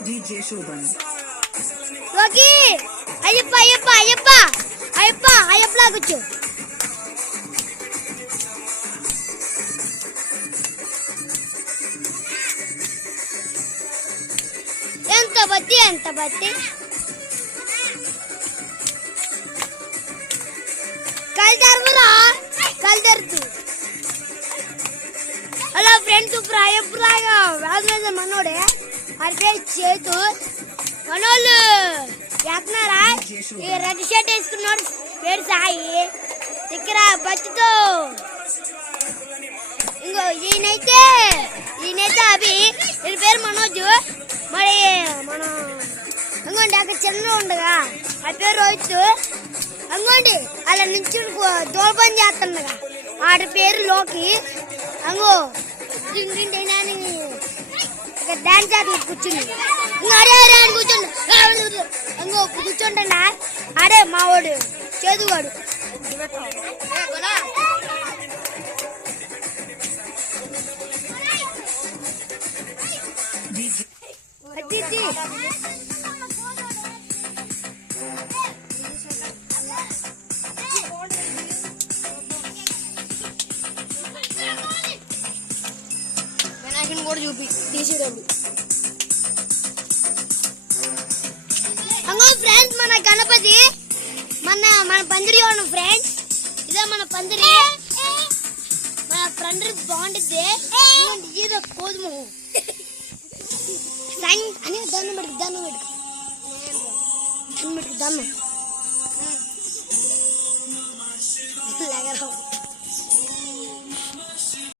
DJ Shoban. Logi, ayappa laguchu. Enta batti. Kaldardu. Hello friends, ayappa రాజు మనోడే అరే చేతు మనోళ్ళు యాత్నారా ఈ రెడ్ షర్ట్ వేసుకున్నాడు పేరు సాయి ఇక్కడ బచ్చుతో ఇంకో ఈయనైతే అభి వీరి పేరు మనోజు మరి మన అంగోండి అక్కడ చిన్న ఉండగా ఆ పేరు రోహిత్ అంగోండి అలా నుంచి దోల్పని చేస్తుండగా ఆడి పేరు లోకి అంగో డాన్స్ ఆడి కూర్చుని అరే అని కూర్చోండి అంగో కూర్చోండి ఆడే మావాడు చేదువాడు వినాయకుని కూడా తీసేటప్పుడు అంగో ఫ్రెండ్స్ మన గణపతి మన పందిరి ఫ్రెండ్స్ ఇదే మన పందిరి బాగుంటుంది ఇదో కోదుము అని దండం పెట్టుకు